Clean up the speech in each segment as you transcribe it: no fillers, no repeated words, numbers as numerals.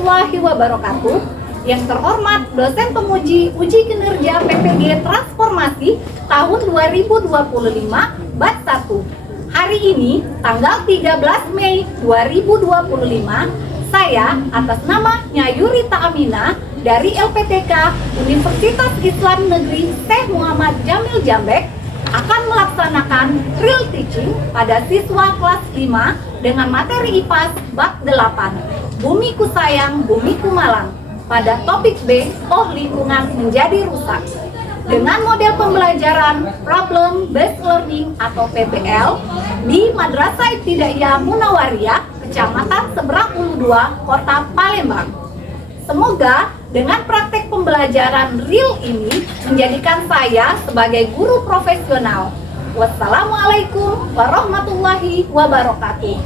warahmatullahi wabarakatuh. Yang terhormat dosen penguji uji kinerja PPG Transformasi tahun 2025 Bat 1. Hari ini tanggal 13 Mei 2025, saya atas nama Nyai Yurita Aminah dari LPTK Universitas Islam Negeri Syekh Muhammad Jamil Jambek akan melaksanakan real teaching pada siswa kelas 5 dengan materi IPAS bab 8, Bumiku Sayang, Bumiku Malang, pada topik B, Oh Lingkungan Menjadi Rusak. Dengan model pembelajaran Problem Based Learning atau PBL di Madrasah Ibtidaiyah Munawariyah, Kecamatan Seberang Ulu 2, Kota Palembang. Semoga dengan praktek pembelajaran real ini menjadikan saya sebagai guru profesional. Wassalamualaikum warahmatullahi wabarakatuh.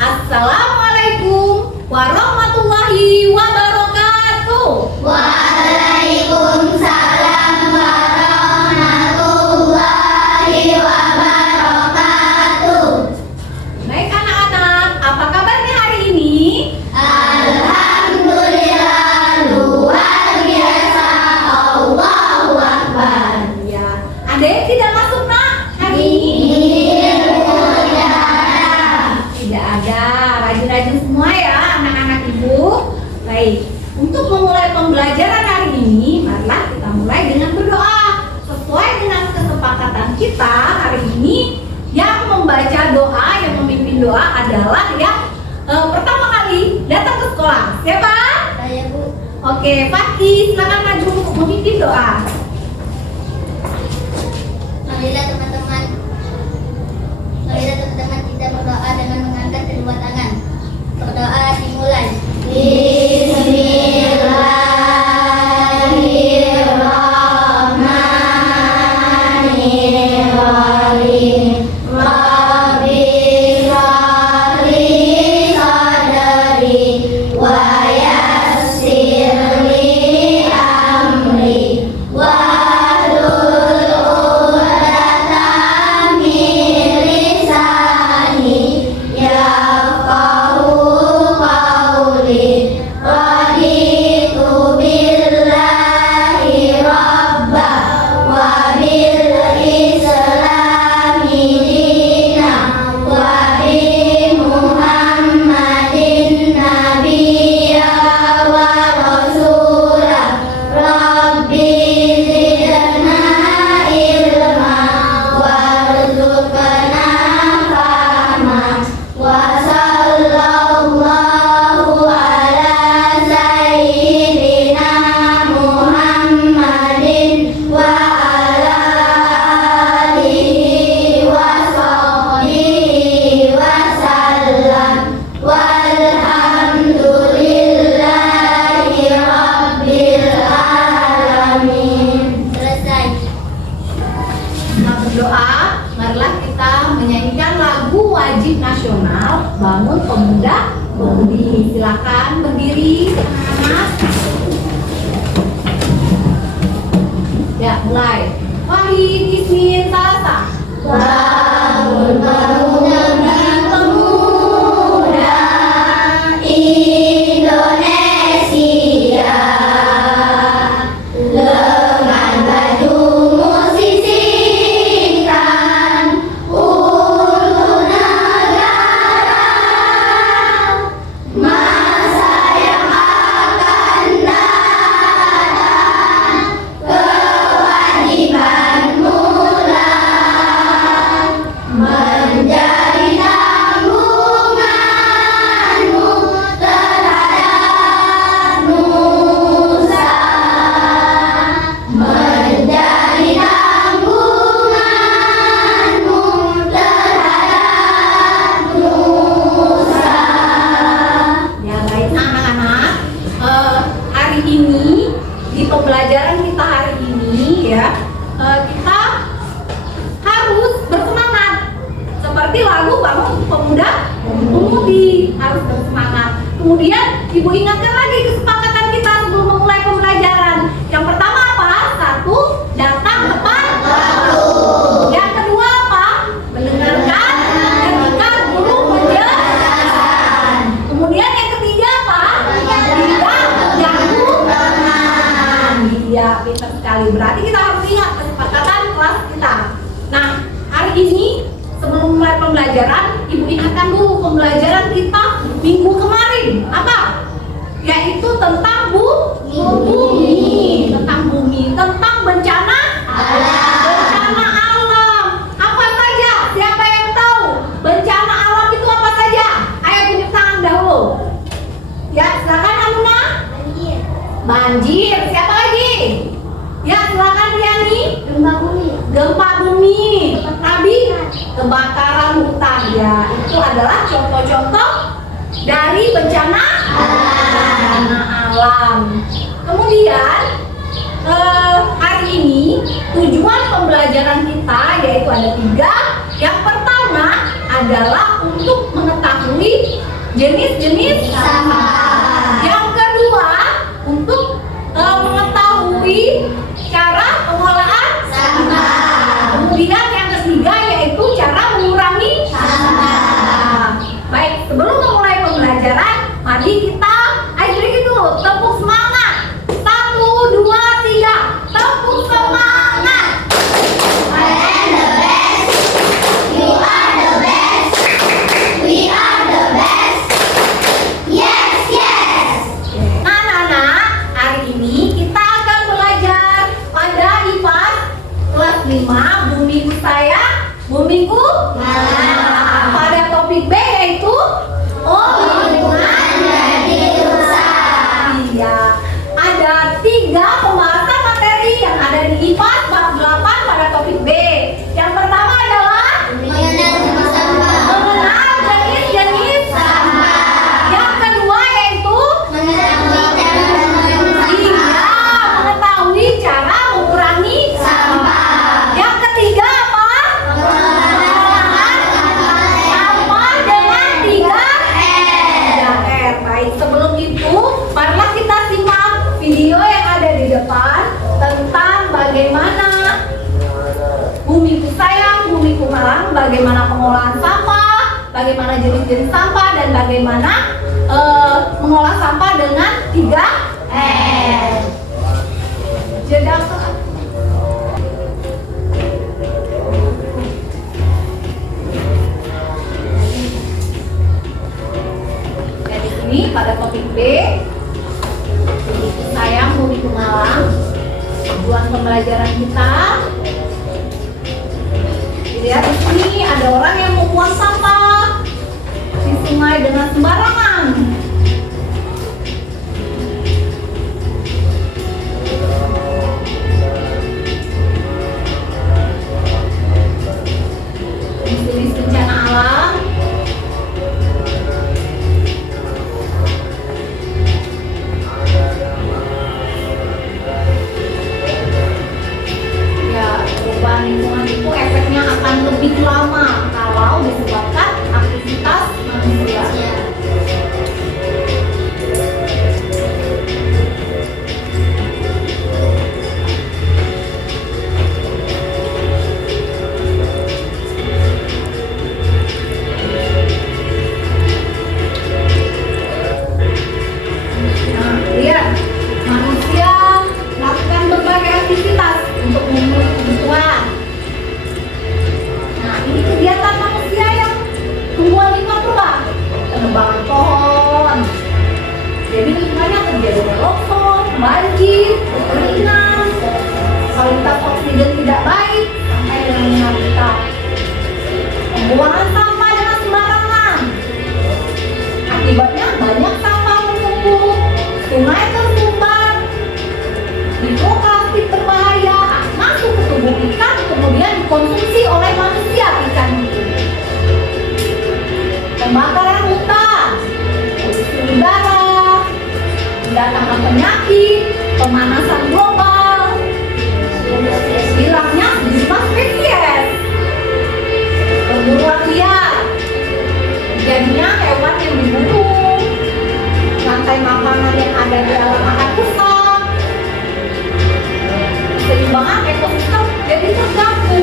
Assalamualaikum warahmatullahi wabarakatuh. Waalaikumsalam warahmatullahi wabarakatuh. Baik anak-anak, apa kabarnya hari ini? Alhamdulillah, luar biasa. Allahu Akbar. Ya, ada yang tidak masuk nak hari ini? Tidak ada, rajin-rajin semua ya anak-anak ibu. Baik, untuk memulai pembelajaran hari ini, marilah kita mulai dengan berdoa. Sesuai dengan kesepakatan kita hari ini, yang membaca doa, yang memimpin doa adalah yang pertama kali datang ke sekolah. Siapa? Saya Bu. Oke, Fatih, silakan maju untuk memimpin doa. Marilah teman-teman kita berdoa dengan mengangkat kedua tangan. Berdoa dimulai. Bismillahirrahmanirrahim. Rabbi shrahli sadri wa yassir li amri wahlul 'uqdatam min lisani yafqahu qawli. Raditu billahi rabba wa bil islami dina wa bi Muhammadin nabiyya wa rasula. Rabbi zidna ilma warzuqna fahma wa sallallahu ala sayyidina Muhammadin wa ala alihi wa sahbihi wa sallam walhamdulillahi rabbil alamin. Selesai. Setelah berdoa, marilah kita menyanyikan lagu wajib nasional Bangun Pemuda Budi. Silakan berdiri anak-anak. Ya, mulai. Wahid Ismin Salasa. Bangun pemuda Indonesia, lengan bajumu sisihkan untuk negara, masa yang akan datang, kewajibanmu lah menjadi tanggunganmu terhadap nusa, menjadi tanggunganmu terhadap nusa. Ya, baik anak-anak. Hari ini di pembelajaran kita hari ini ya, kita harus bersemangat seperti lagu Bangun Pemuda Budi, harus bersemangat. Kemudian ibu ingatkan lagi kesepakatan kita sebelum memulai pembelajaran. Yang pertama apa? Satu, datang tepat waktu. Yang kedua apa? Mendengarkan ketika guru menjelaskan. Kemudian yang ketiga apa? pembelajaran, Ibu ingatkan dulu pembelajaran kita minggu kemarin apa? Yaitu tentang bumi, tentang bencana bencana alam. Apa saja? Siapa yang tahu? Bencana alam itu apa saja? Ayo tunjuk tangan dahulu. Ya, silakan Amuna. Banjir. Siapa lagi? Ya, silakan Diani. Gempa bumi. Tadi kebakaran hutan. Ya, itu adalah contoh-contoh dari bencana alam. Kemudian hari ini tujuan pembelajaran kita yaitu ada 3. Yang pertama adalah untuk mengetahui jenis-jenis sampah. Yang kedua untuk mengetahui cara pengolahan sampah. Kemudian yang ketiga yaitu cara mengurangi sampah. Baik, sebelum memulai pembelajaran, mari kita beri dulu tepuk semangat. 1, 2, 3, tepuk semangat. I am the best. You are the best. We are the best. Yes, yes. Anak-anak, hari ini kita akan belajar pada IPAS kelas 5, bumiku saya, bumiku pada topik B yaitu lingkungan jadi rusak. Iya, ada 3 pembahasan materi yang ada di IPAS bab 8 pada topik B. Yang pertama adalah Mengenal sampah. mengenal jenis-jenis sampah. Yang kedua yaitu mengetahui cara mengurangi sampah. Yang ketiga apa? Pengolahan sampah dengan 3R. Baik, sebelum itu, marilah kita simak video yang ada di depan tentang bagaimana bumiku sayang, bumiku malang, bagaimana pengolahan sampah, bagaimana jenis-jenis sampah, dan bagaimana mengolah sampah dengan 3R. Jeda saat. Dan di sini pada topik B, bumiku sayang, bumiku malang, tujuan pembelajaran kita. Lihat di sini ada orang yang membuang sampah di sungai dengan sembarangan. Jenis bencana alam. Ya, perubahan lingkungan itu efeknya akan lebih lama kalau disebabkan aktivitas manusia. Nah, lihat, manusia melakukan berbagai aktivitas untuk memenuhi kebutuhan. Nah, ini kegiatan manusia yang membuat lingkungan berubah. Penebangan pohon. Jadi lingkungannya terjadi longsor, banjir, kekeringan, kualitas oksigen tidak baik sampai dengan lingkungan kita. Pembuangan sampah dengan sembarangan. Akibatnya banyak sampah menumpuk, sungai tersumbat, mikroplastik berbahaya masuk ke tubuh ikan, kemudian dikonsumsi oleh manusia ikan itu. Pembakaran hutan, polusi udara, mendatangkan penyakit, pemanasan global, hilangnya sejumlah spesies, perburuan liar, jadinya hewan yang diburu, rantai makanan yang ada di alam akan rusak, keseimbangan ekosistem jadi terganggu.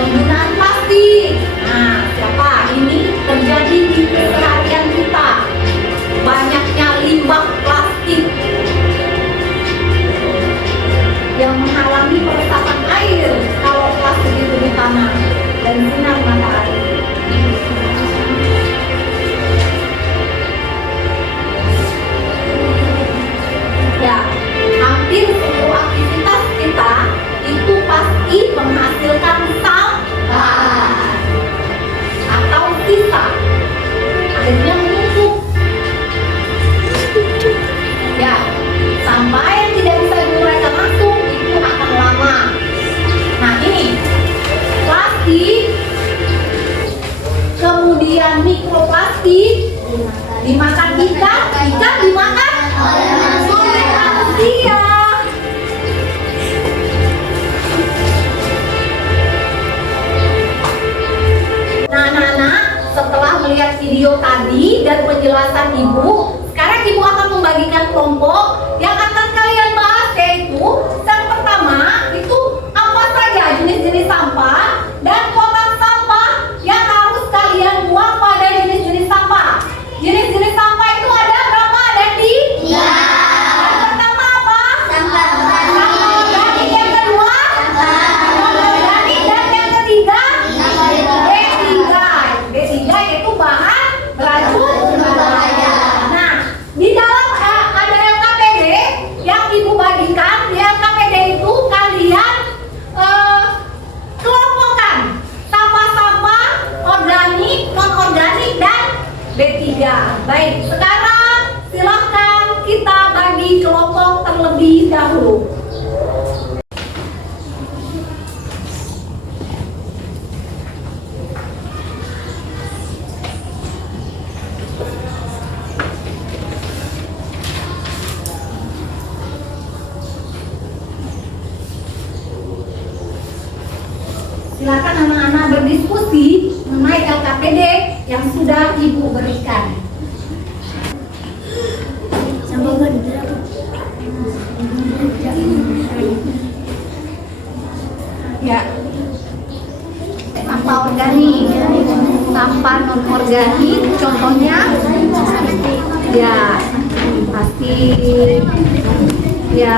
Penggunaan plastik. Nah, siapa? Ini terjadi di keseharian kita. Banyak Dimakan ikan, ikan dimakan oleh manusia. Nah, anak-anak, setelah melihat video tadi dan penjelasan ibu, sekarang ibu akan membagikan kelompok yang akan kalian bahas, yaitu yang pertama itu apa saja jenis-jenis sampah dan kotak sampah yang harus kalian buang pada jenis-jenis sampah. Jenis-jenis sampah itu ada berapa, Dandi? Ya. Yang pertama apa? Sampah Sampah organik. Yang kedua? Sampah organik. Dan yang ketiga? B3 yaitu bahan beracun berbahaya. Nah, di dalam ada LKPD yang ibu bagikan. Di LKPD itu kalian kelompokkan sampah-sampah organik, non-organik, dan B3. Baik, sekarang silakan kita bagi kelompok terlebih dahulu. Silakan anak-anak berdiskusi mengenai LKPD yang sudah ibu berikan. Ya, sampah organik, sampah non organik, contohnya ya plastik, ya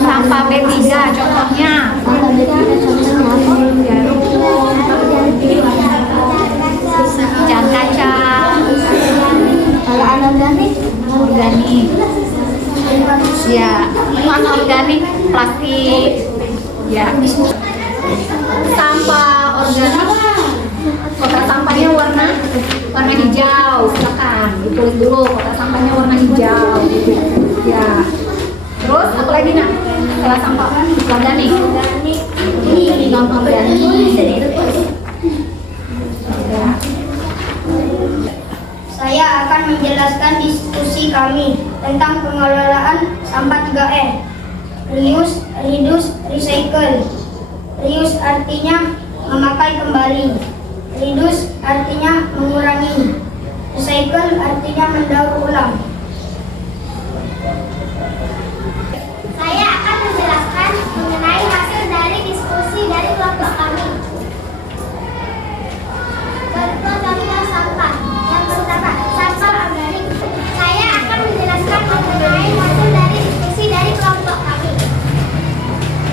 sampah B3 contohnya jarum, ikan kacang. Kalau anorganik, Organik, ya non organik plastik, ya sampah organik. Kotak sampahnya warna hijau, silakan ditulis dulu kotak sampahnya warna hijau, ya. Terus apa lagi nak? Setelah sampah organik, non organik. Ya. saya akan menjelaskan diskusi kami tentang pengelolaan sampah 3R. Reuse, reduce, recycle. Reuse artinya memakai kembali. Reduce artinya mengurangi. Recycle artinya mendaur ulang. Saya akan menjelaskan mengenai hasil dari diskusi dari kelompok kami. Tentang sampah. Yang pertama, sampah organik. Saya akan menjelaskan mengenai hasil dari diskusi dari kelompok kami.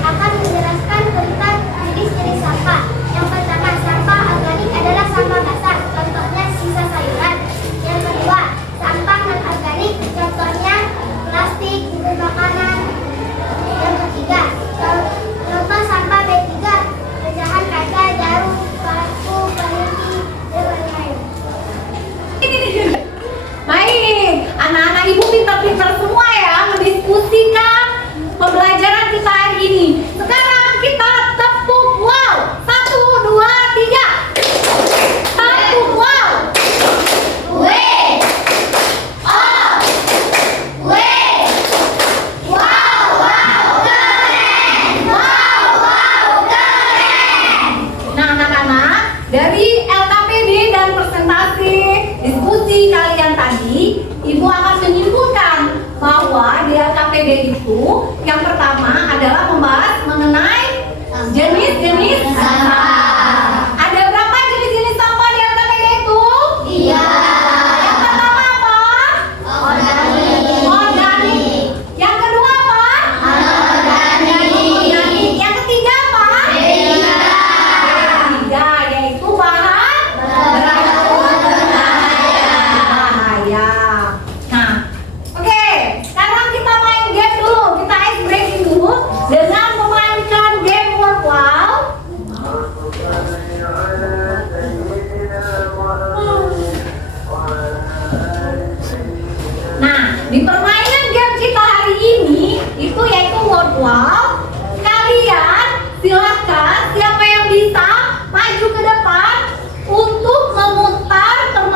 Akan menjelaskan tentang jenis-jenis sampah. Yang pertama, sampah organik adalah sampah basah, contohnya sisa sayuran. Yang kedua, sampah non-organik, contohnya plastik, bungkus makanan. Yang ketiga, contoh sampah B3, pecahan kaca, jarum, paku, peniti, dan lain-lain. Baik, anak-anak ibu pintar-pintar semua ya mendiskusikan pembelajaran kita hari ini. Sekarang kita tepuk wow. 1, 2, 3. Tepuk wow. Nah, anak-anak, dari LKPD dan presentasi diskusi kalian tadi, ibu akan menyimpulkan bahwa di LKPD itu yang pertama adalah membahas mengenai jenis-jenis sampah. Ada berapa jenis-jenis sampah di LKPD itu? Iya. Yang pertama apa? Organik. Yang kedua apa? Organik. Yang ketiga apa? Ketiga, yaitu bahan beracun berbahaya. Nah, oke. Sekarang kita main game dulu. Kita ice breaking dulu dengan memainkan game Word Wow. Nah, di permainan game kita hari ini itu yaitu Word Wow. Kalian silahkan siapa yang bisa maju ke depan untuk memutar permainan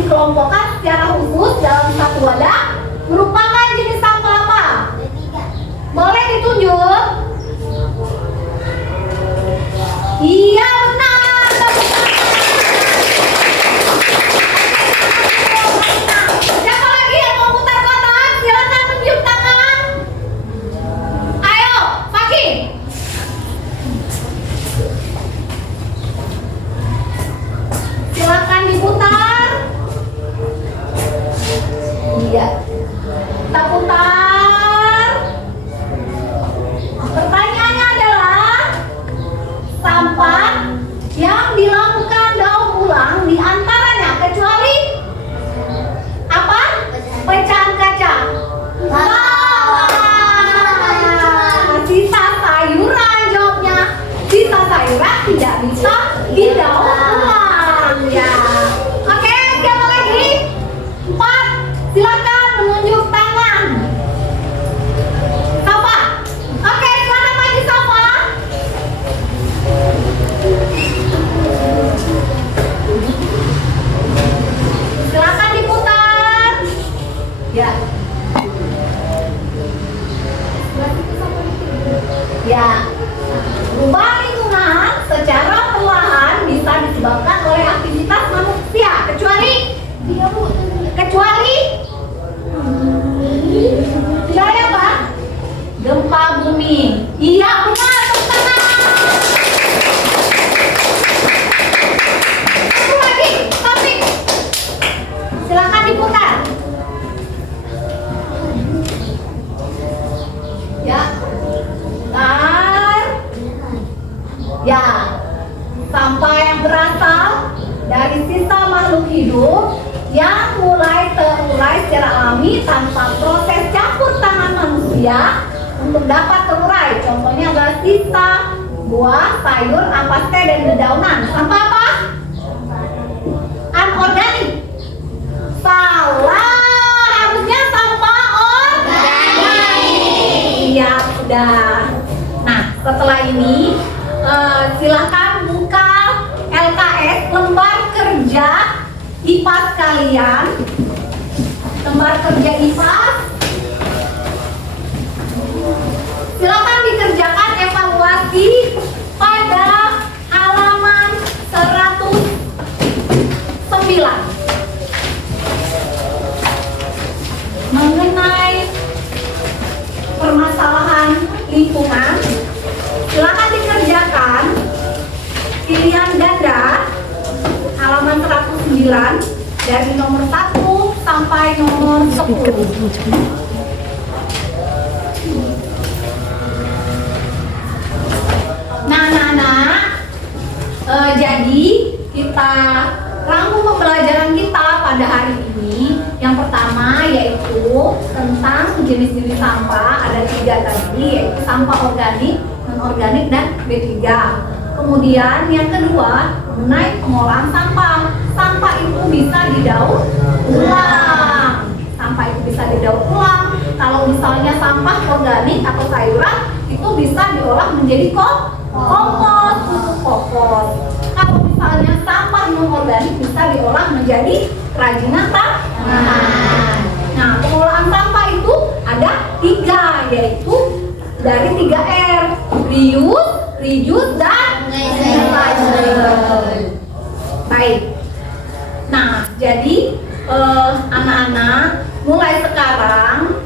dikelompokkan secara khusus dalam satu wadah merupakan jenis sampah apa? Boleh ditunjuk? Iya benar. Siapa lagi yang mau putar kotak? Silakan tunjuk tangan. Ayo, Fakih. Silakan diputar. Iya. Kita putar. Pertanyaannya adalah sampah yang dilakukan daur ulang diantaranya kecuali apa? Pecahan kaca. Sisa sayuran jawabnya. Sisa sayuran tidak bisa didaur ulang. Ya. Oke, siapa lagi? 4. Silakan menunjuk tangan. Safa. Oke, silakan maju Safa. Silakan diputar. Ya. Ya. Perubahan lingkungan secara perlahan bisa disebabkan oleh aktivitas manusia kecuali tidak ada apa? Gempa bumi. Iya benar, tepuk tangan. Satu lagi, topik. Silakan diputar. Ya. Ya. Sampah yang berasal dari sisa makhluk hidup yang mulai terurai secara alami tanpa proses campur tangan manusia untuk dapat terurai. Contohnya adalah sisa buah, sayur, ampas teh, dan dedaunan. Sampah apa? Anorganik. Salah, harusnya sampah organik. Iya, sudah. Nah, setelah ini silakan buka LKS lembar kerja IPAS kalian. Lembar kerja IPAS. Silakan dikerjakan evaluasi pada halaman 109 mengenai permasalahan lingkungan. Silakan dikerjakan pilihan ganda halaman 109 dari nomor 1 sampai nomor 10. Jadi kita rangkum pembelajaran kita pada hari ini. Yang pertama yaitu tentang jenis-jenis sampah, ada 3 tadi, yaitu sampah organik, non-organik, dan B3. Kemudian yang kedua mengenai pengolahan sampah. Sampah itu bisa didaur ulang. Sampah itu bisa didaur ulang. Kalau misalnya sampah organik atau sayuran itu bisa diolah menjadi kompos, pupuk kompos. Kalau misalnya sampah non-organik bisa diolah menjadi kerajinan tangan. Nah, pengolahan sampah itu ada 3, yaitu dari 3R: reuse, dan recycle. Baik. Nah, jadi anak-anak mulai sekarang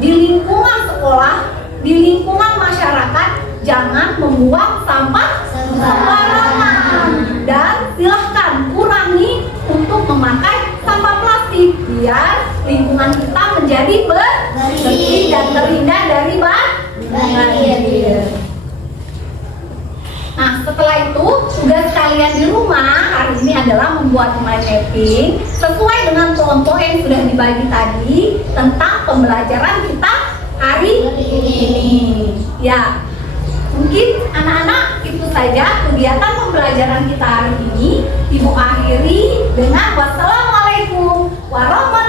di lingkungan sekolah, di lingkungan masyarakat, jangan membuang sampah sembarangan, dan silahkan kurangi untuk memakai sampah plastik biar lingkungan kita menjadi bersih dan terhindar dari banjir. Nah, setelah itu tugas kalian di rumah hari ini adalah membuat mind mapping sesuai dengan poin-poin yang sudah dibagi tadi tentang pembelajaran kita hari ini. Ya, mungkin anak-anak itu saja kegiatan pembelajaran kita hari ini. Ibu akhiri dengan wassalamualaikum warahmatullahi